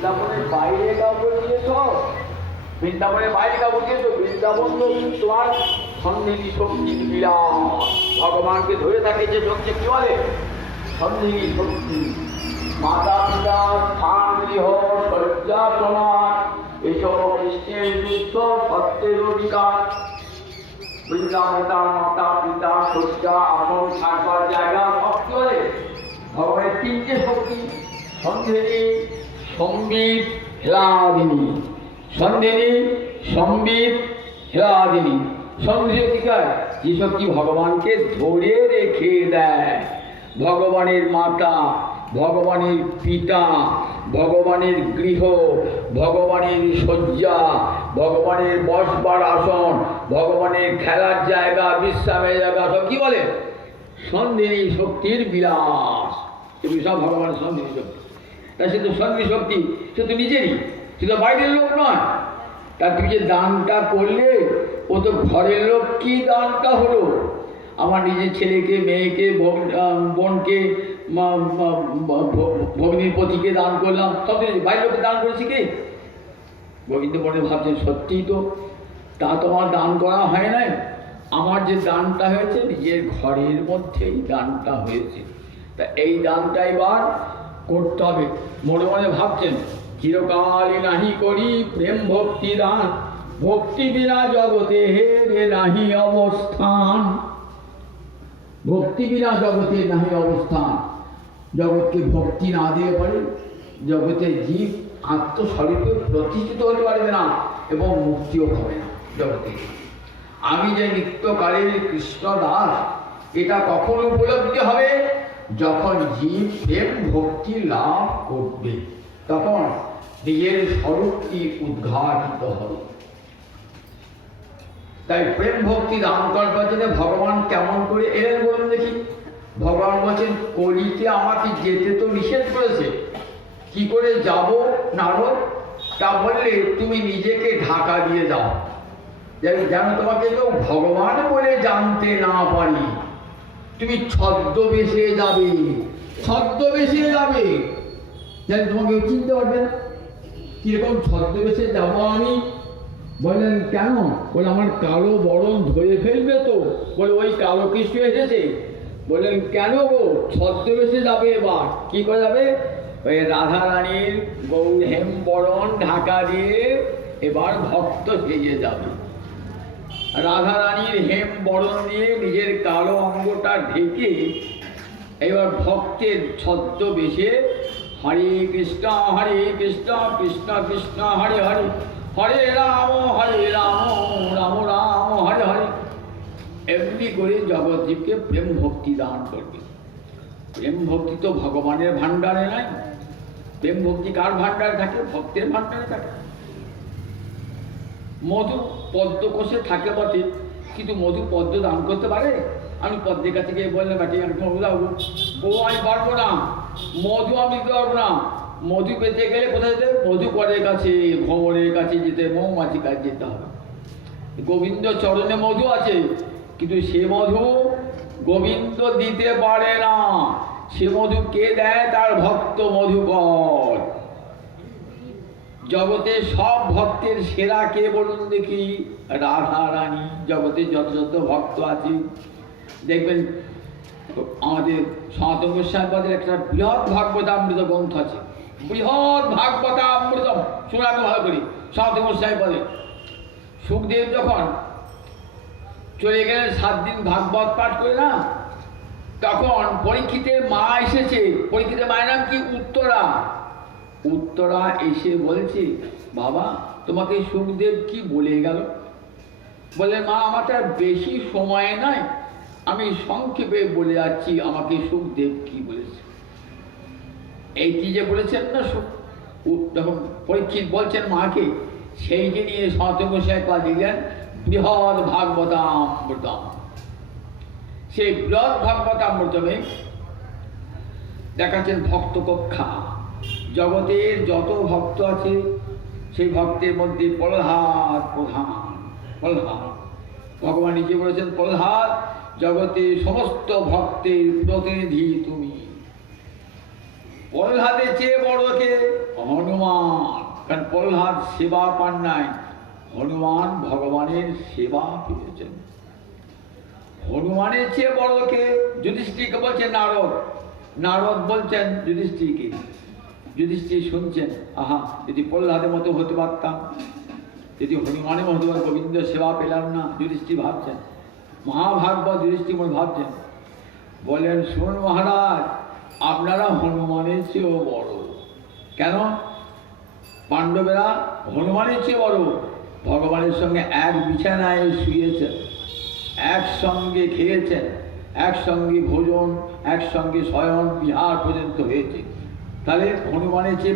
বৃন্দাবনের বাইরে কাউকে নিয়েছ, বৃন্দাবনের বাইরে কাউকে নিয়েছ, বৃন্দাবন তো তোমার সন্ধিনী শক্তির বিলাস। ভগবানকে ধরে থাকে যে শক্তি কি বলে সন্ধিনী শক্তি। মাতা পিতা স্থান গৃহ শয্যা সমাজ এসব কৃষ্ণের যুদ্ধ সত্যের অধিকার। বৃন্দাবতা মাতা পিতা শয্যা আসন থাকবার জায়গা সব কি বলে ভগবানের তিনটে শক্তি সন্ধিনী সম্বিত হ্লাদিনী। সন্ধিনী সম্বিত হ্লাদিনী সন্ধিনী কি হয় যে শক্তি ভগবানকে ধরে রেখে দেয়। ভগবানের মাতা, ভগবানের পিতা, ভগবানের গৃহ, ভগবানের শয্যা, ভগবানের বসবার আসন, ভগবানের খেলার জায়গা, বিশ্রামের জায়গা সব কি বলে সন্ধিনী শক্তির বিলাস। এগুলি সব ভগবানের সন্ধিনী শক্তি। তা সে তো সন্ধিনী শক্তি, সে তো নিজেরই, সে তো বাইরের লোক নয়। তার তুই যে দানটা করলে ও তো ঘরের লোক। কি দানটা হলো? আমার নিজের ছেলেকে, মেয়েকে, বোনকে, ভগ্নীর পতিকে দান করলাম, সব বাইরের লোককে দান করেছি কি? গোবিন্দ মনে ভাবছেন সত্যিই তো, তা তোমার দান করা হয় নাই। আমার যে দানটা হয়েছে নিজের ঘরের মধ্যেই দানটা হয়েছে। তা এই দানটা এবার করতে হবে। মনে মনে ভাবছেন চিরকালই নাহি করি প্রেম ভক্তি দান, ভক্তি বিনা জগতে রে নাহি অবস্থান। ভক্তি বিনা জগতে নাহি অবস্থান। জগৎকে ভক্তি না দিয়ে পারে জগতের জীব আত্মস্বরূপে প্রতিষ্ঠিত হতে পারবে না এবং মুক্তিও হবে না জগতে। আমি যে নিত্যকালের কৃষ্ণ দাস, এটা কখন উপলব্ধি হবে? যখন জীব প্রেম ভক্তি লাভ করবে, তখন নিজের স্বরূপটি উদ্ঘাটিত হবে। তাই প্রেম ভক্তি দান করবার জন্য ভগবান কেমন করে এলেন বলুন দেখি। ভগবান বলছেন কলিতে আমাকে যেতে তো নিষেধ করেছে, কি করে যাব নারদ? তা বললে তুমি নিজেকে ঢাকা দিয়ে যাও, যেন তোমাকে কেউ ভগবান বলে জানতে না পারি। তুমি ছদ্মবেশে যাবে, ছদ্মবেশে যাবে, যেন তোমাকে চিনতে পারবে না। কিরকম ছদ্মবেশে যাবো আমি? বললেন কেন? বলে আমার কালো বরণ ধরে ফেলবে তো। বলে ওই কালো কৃষ্ণ এসেছে। বললেন কেন গো? ছদ্মবেশে যাবে। এবার কি করে যাবে? ওই রাধা রানীর গৌর হেম বরণ ঢাকা দিয়ে এবার ভক্ত সেজে যাবে। রাধা রানীর হেম বরণ দিয়ে নিজের কালো অঙ্গটা ঢেকে এবার ভক্তের ছদ্মবেশে হরে কৃষ্ণ কৃষ্ণ কৃষ্ণ হরে হরে, হরে রাম রাম রাম হরে হরে, এমনি করে জগৎজীবকে প্রেম ভক্তি দান করবে। প্রেম ভক্তি তো ভগবানের ভাণ্ডারে নাই। প্রেম ভক্তি কার ভাণ্ডারে থাকে? ভক্তের ভাণ্ডারে থাকে। মধু পদ্মকোষে থাকে বটে, কিন্তু মধু পদ্ম দান করতে পারে? আমি পদ্মের কাছে গিয়ে বললাম বাটি আমি মধু দাও, ও আমি পারবো না, মধু আমি দিতে পারবো না। মধু পেতে গেলে কোথায় যেতে? মধুকরের কাছে, ভ্রমণের কাছে যেতে, মৌমাছির কাছে যেতে হবে। গোবিন্দ চরণে মধু আছে, কিন্তু সে মধু গোবিন্দ দিতে পারে না। সে মধু কে দেয়? তার ভক্ত মধুকর। জগতে সব ভক্তের সেরা কে বলুন দেখি? রাধা রানী। জগতে যত যত ভক্ত আছে দেখবেন, আমাদের সনাতন গোস্বামীদের একটা বৃহৎ ভাগবতামৃত গ্রন্থ আছে, বৃহৎ ভাগবতামৃতম। শোনাবে ভালো করি। সনাতন গোস্বামী বলে সুখদেব যখন চলে গেলেন 7 দিন ভাগবত পাঠ করে না, তখন পরীক্ষিতের মা এসেছে। পরীক্ষিতের মায়ের নাম কি? উত্তরা। উত্তরা এসে বলছে বাবা তোমাকে সুখদেব কি বলে গেল? বলে মা আমার তার বেশি সময় নাই, আমি সংক্ষেপে বলে যাচ্ছি আমাকে সুখদেব কি বলেছে। এইটি যে বলেছেন না যখন পরীক্ষিত বলছেন মাকে, সেই যে নিয়ে সনাতন গোস্বামী পা দিলেন বৃহৎ ভাগবতামৃতম। সেই বৃহৎ ভাগবতামৃতমে দেখাচ্ছেন ভক্ত কক্ষা। জগতের যত ভক্ত আছে সেই ভক্তের মধ্যে প্রহ্লাদ প্রধান। প্রহ্লাদ, ভগবান নিজে বলেছেন, প্রহ্লাদ জগতের সমস্ত ভক্তের প্রতিনিধি তুমি। প্রহ্লাদের চেয়ে বড় কে? হনুমান। কারণ প্রহ্লাদ সেবা পান নাই, হনুমান ভগবানের সেবা পেয়েছেন। হনুমানের চেয়ে বড় কে? যুধিষ্ঠিরকে বলছেন নারদ। নারদ বলছেন যুধিষ্ঠিরকে, যুধিষ্ঠির শুনছেন, আহা যদি প্রহ্লাদের মতো হতে পারতাম, যদি হনুমানের মতো গোবিন্দ সেবা পেলাম না। যুধিষ্ঠির ভাবছেন, মহাভাগবত যুধিষ্ঠির মনে ভাবছেন, বলেন শুনুন মহারাজ, আপনারা হনুমানের চেয়েও বড়। কেন? পাণ্ডবেরা হনুমানের চেয়ে বড়। ভগবানের সঙ্গে এক বিছানায় শুয়েছেন, একসঙ্গে খেয়েছেন, একসঙ্গে ভোজন, একসঙ্গে শয়ন বিহার পর্যন্ত হয়েছে। তাহলে হনুমানের চেয়ে